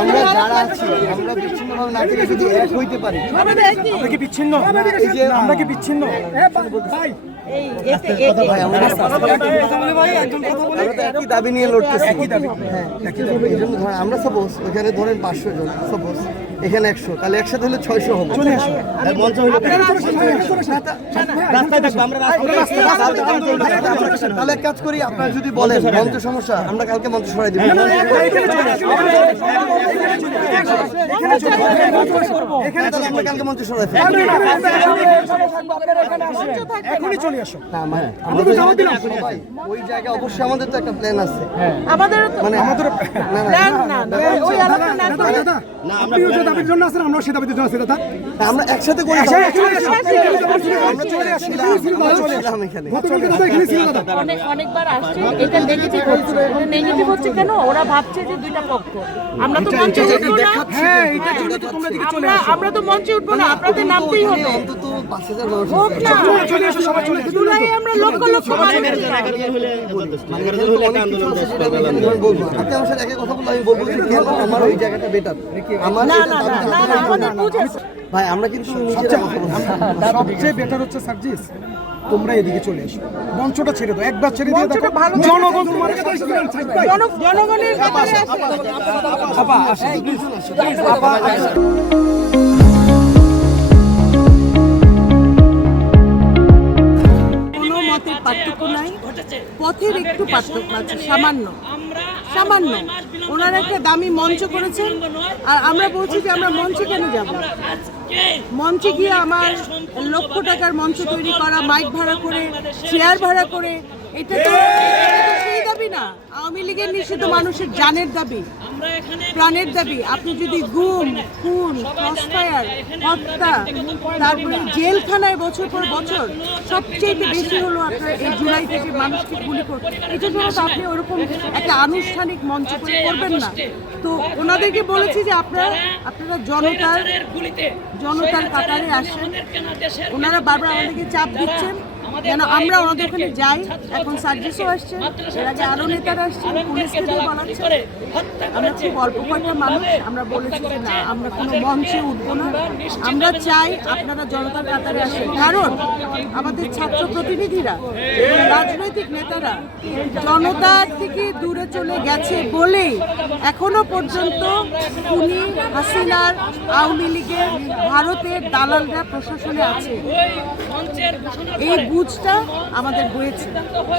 আমরা যারা আছি আমরা বিচ্ছিন্নভাবে না থেকে যদি এক হইতে পারি। আমরা কি বিচ্ছিন্ন? আমরা কি বিচ্ছিন্ন? একই দাবি নিয়ে লড়তেছি। আমরা সাপোজ ওখানে ধরেন 500 জন, সাপোজ এখানে 100, তাহলে একসাথে হলে 600 হবে। তাহলে এক কাজ করি, আপনারা যদি বলেন মঞ্চ সমস্যা, আমরা কালকে মঞ্চ সরাই দিব। আমরা কালকে মঞ্চ সরাই এখনই চলে আসো। ওই জায়গায় অবশ্যই আমাদের তো একটা প্ল্যান আছে। আমাদের মানে আমাদের আমরা একসাথে করি। অনেকবার আসছে, এটা নেগেটিভ হচ্ছে। নেগেটিভ হচ্ছে কেন? ওরা ভাবছে যে দুইটা পক্ষ। আমরা তো মঞ্চে উঠবো না। আমরা তো মঞ্চে উঠবো না, আপনাদের নামতেই হবে। অন্তত 5000 মানুষ জুলাই আমরা লক্ষ লক্ষ মানুষ। আপনি আমার সাথে কথা বললে আমি বলবো যে কেন আমার ওই জায়গাটা বেটার। আমার ভাই আমরা কিন্তু সবচেয়ে বেটার হচ্ছে সার্জিস, তোমরা এদিকে চলে এসো, মঞ্চটা ছেড়ে দাও, একবার ছেড়ে দিয়ে দেখো জনগণ জনগণের পার্থক্য নাই, পথের একটু পার্থক্য আছে, সামান্য। ওনারা একটা দামি মঞ্চ করেছেন, আর আমরা বলছি যে আমরা মঞ্চে কেন যাব? মঞ্চে গিয়ে আমার লক্ষ টাকার মঞ্চ তৈরি করা, মাইক ভাড়া করে, চেয়ার ভাড়া করে, এটা তো সেই দাবি না। আওয়ামী লীগের নিষিদ্ধ মানুষের জানের দাবি, প্রাণের দাবি। আপনি যদি গুম, খুন, ক্রসফায়ার, হত্যা, তারপরে জেলখানায় বছর পর বছর, সবচেয়ে বেশি হলো আপনার এই জুলাই থেকে মানুষকে গুলি করতে, এটার জন্য তো আপনি ওরকম একটা আনুষ্ঠানিক মঞ্চ করে করবেন না। তো ওনাদেরকে বলেছি যে আপনারা জনতার কাতারে আসেন। ওনারা বারবার আমাদেরকে চাপ দিচ্ছেন যেন আমরা ওনাদের ওখানে যাই। এখন সার্জিসও আসছেন, এর আগে আরও নেতারা আসছেন, পুলিশকে দিয়ে বলাচ্ছে। আমরা খুব অল্প কয়েকটা মানুষ, আমরা বলেছি যে না, আমরা কোনো মঞ্চে উঠবো না। আমরা চাই আপনারা জনতার কাতারে আসেন, কারণ আমাদের ছাত্র প্রতিনিধিরা এবং রাজনৈতিক নেতারা জনতার থেকে দূরে চলে গেছে বলেই এখনো পর্যন্ত খুনি হাসিনার, আওয়ামী লীগের, ভারতের দালালরা প্রশাসনে আছে। এই বুঝটা আমাদের হয়েছে,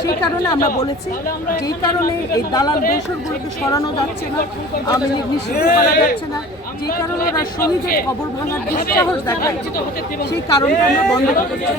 সেই কারণে আমরা বলেছি, যেই কারণে এই দালাল দোষরগুলোকে সরানো যাচ্ছে না, আওয়ামী লীগ নিষিদ্ধ করা যাচ্ছে না, যেই কারণে ওরা শহীদের খবর ভাঙার দুঃসাহস দেখাচ্ছে, সেই কারণটা আমরা বন্ধ করছি।